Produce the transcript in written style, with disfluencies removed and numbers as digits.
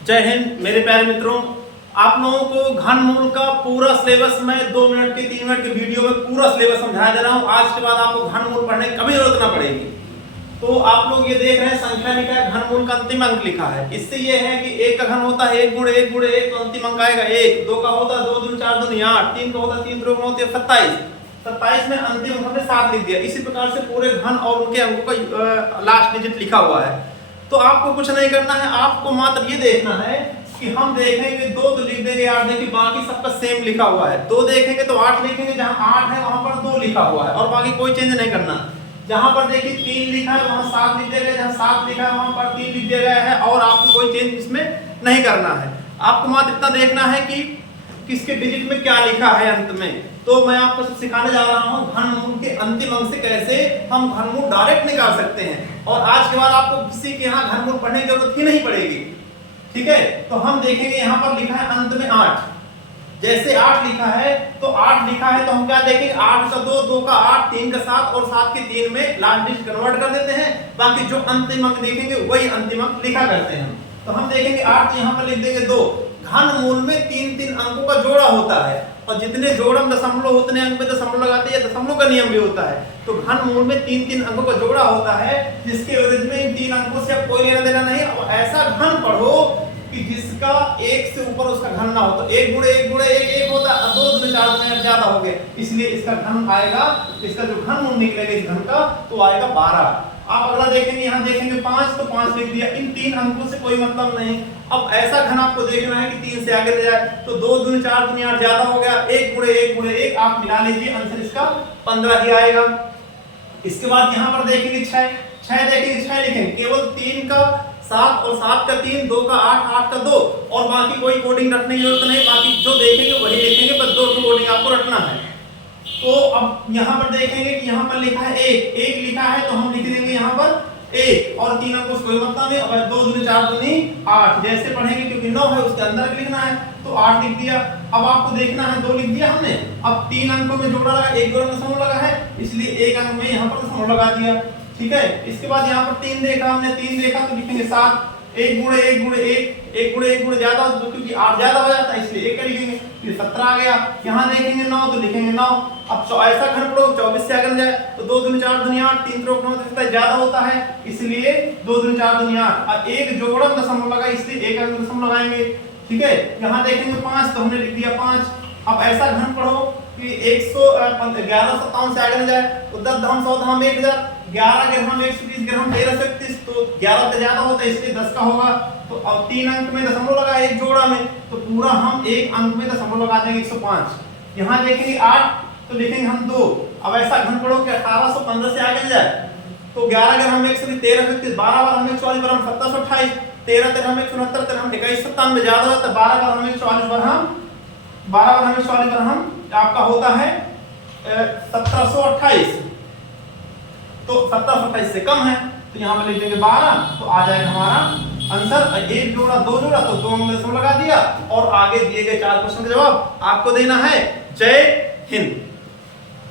जय हिंद मेरे प्यारे मित्रों। आप लोगों को घनमूल का पूरा सिलेबस में 2 मिनट के 3 मिनट के वीडियो में पूरा सिलेबस समझा दे रहा हूं। आज के बाद आपको घनमूल पढ़ने की कभी जरूरत ना पड़ेगी। तो आप लोग ये देख रहे हैं संख्या लिखा है, घनमूल का अंतिम अंक लिखा है। इससे ये है कि 1 का घन होता है 1 गुणे 1 गुणे 1, तो अंतिम अंक आएगा 1। 2 का होता है 2 दूनी 4 दूनी 8, 3 का होता है 3 3 होती है 27। 27 में अंतिम अंक हमने 7 लिख दिया। इसी प्रकार से पूरे घन और उनके अंकों का लास्ट डिजिट लिखा हुआ है। तो आपको कुछ नहीं करना है, आपको मात्र ये देखना है कि हम देखेंगे 2 तो लिख देंगे 8, देखिए बाकी सबका सेम लिखा हुआ है। 2 देखेंगे तो 8 लिखेंगे, जहां 8 है वहां पर 2 लिखा हुआ है और बाकी कोई चेंज नहीं करना। जहां पर देखिए 3 लिखा है वहां 7 लिख दिया गया, जहां 7 लिखा है वहां पर 3 लिख दिया गया है और आपको कोई चेंज इसमें नहीं करना है। आपको मात्र इतना देखना है कि किसके डिजिट में क्या लिखा है अंत में। तो मैं आपको सिखाने जा रहा हूं घनमूल के अंतिम अंक से कैसे हम घनमूल डायरेक्ट निकाल सकते हैं। और आज के बाद आपको किसी के यहाँ घनमूल पढ़ने की जरूरत ही नहीं पड़ेगी, ठीक है। तो हम देखेंगे यहाँ पर लिखा है अंत में 8। जैसे 8 लिखा है तो 8 लिखा है तो हम क्या देखेंगे 8 का 2, 2 का 8, 3 का 7 और 7 के 3 में लास्ट डिजिट कन्वर्ट कर देते हैं। बाकी जो अंतिम अंक देखेंगे वही अंतिम अंक लिखा करते हैं। तो हम देखेंगे 8 तो यहाँ पर लिख देंगे 2। घनमूल में 3-3 अंकों का जोड़ा होता है और जितने जोड़म दशमलव उतने अंक में दशमलव लगाते हैं, दशमलव का नियम भी होता है। तो घनमूल में 3-3 अंकों का जोड़ा होता है जिसके एवरेज में इन 3 अंकों से अब कोई लेना देना नहीं। और ऐसा घन पढ़ो कि जिसका 1 से ऊपर उसका घन ना हो। तो 1 गुणे 1 गुणे 1 1 होता है, 2 गुणे 4 गुणे ज्यादा हो गए, इसलिए इसका घन आएगा, इसका जो घनमूल निकलेगा इस घन का तो आएगा 12। आप अगला देखेंगे, यहाँ देखेंगे 5 तो 5 लिख दिया। इन 3 अंकों से कोई मतलब नहीं। अब ऐसा घन आपको देखना है कि 3 से आगे ले जाए, तो 2 दूनी 4 दूनी 8 ज्यादा हो गया, 1 गुणे 1 गुणे 1 आप मिला लीजिए, आंसर इसका 15 ही आएगा। इसके बाद यहाँ पर देखेंगे 6 देखेंगे 6 लिखेंगे, केवल 3 का 7 और 7 का 3, 2 का 8, 8 का 2 और बाकी कोई कोडिंग रखने की जरूरत नहीं। बाकी जो देखेंगे वही लिखेंगे, बस 2 कोडिंग आपको रखना है। तो अब यहाँ पर देखेंगे कि यहाँ पर लिखा है 1 लिखा है तो हम लिख देंगे यहाँ पर 1 और 3 अंकों से कोई मतलब नहीं। अब 2 दूनी 4 दूनी 8 जैसे पढ़ेंगे क्योंकि 9 है उसके अंदर लिखना है तो 8 लिख दिया। अब आपको देखना है 2 लिख दिया हमने, अब 3 अंकों में जोड़ा लगा, 1 जोड़ा दशमलव लगा है इसलिए 1 अंक में यहाँ पर दशमलव लगा दिया, ठीक है। इसके बाद यहाँ पर 3 देखा हमने, 3 देखा तो लिखेंगे 7। 1 गुणे 1 गुणे 1, 1 गुणे 1 गुणे ज्यादा क्योंकि 8 ज्यादा हो जाता है इसलिए 1 का लिखेंगे, फिर 17 आ गया। यहाँ देखेंगे 9 तो लिखेंगे 9। अब ऐसा घन पढ़ो 24 से आगे जाए तो 2 दूनी 4 दूनी 8, 3 3 9 दिखता है ज्यादा होता है इसलिए 2 दूनी 4 दूनी 8 और 1 जोड़म दशमलव लगा इसलिए 1 अंक दशमलव लगाएंगे, ठीक है। यहाँ देखेंगे 5 तो हमने लिख दिया 5। अब ऐसा घन पढ़ो कि 1157 से आगे जाए तो 10 धाम 100 धाम 1000, 11 ग्राम 120 ग्राम 1331 तो 11 से ज्यादा होता है इसलिए 10 का होगा। तो अब 3 अंक में दशमलव लगा एक जोड़ा में तो पूरा हम 1 अंक में दशमलव लगा देंगे 105। यहाँ देखेंगे 8 तो लिखेंगे हम 2। अब ऐसा घन पढ़ो कि 1815 से आगे जाए तो 11 ग्राम 120 1331, 12 बार हम 144 बार हम 1728, 13 13 हम 169, 13 हम 2197 ज्यादा होता है, 12 बार हम 144 बार हम 12 बार हम 144 बार हम आपका होता है 1728। तो 1728 से कम है तो यहाँ पर लिख देंगे 12 तो आ जाएगा हमारा आंसर। 1 जोड़ा 2 जोड़ा तो 2 अंक लगा दिया और आगे दिए गए 4 क्वेश्चन का जवाब आपको देना है। जय हिंद।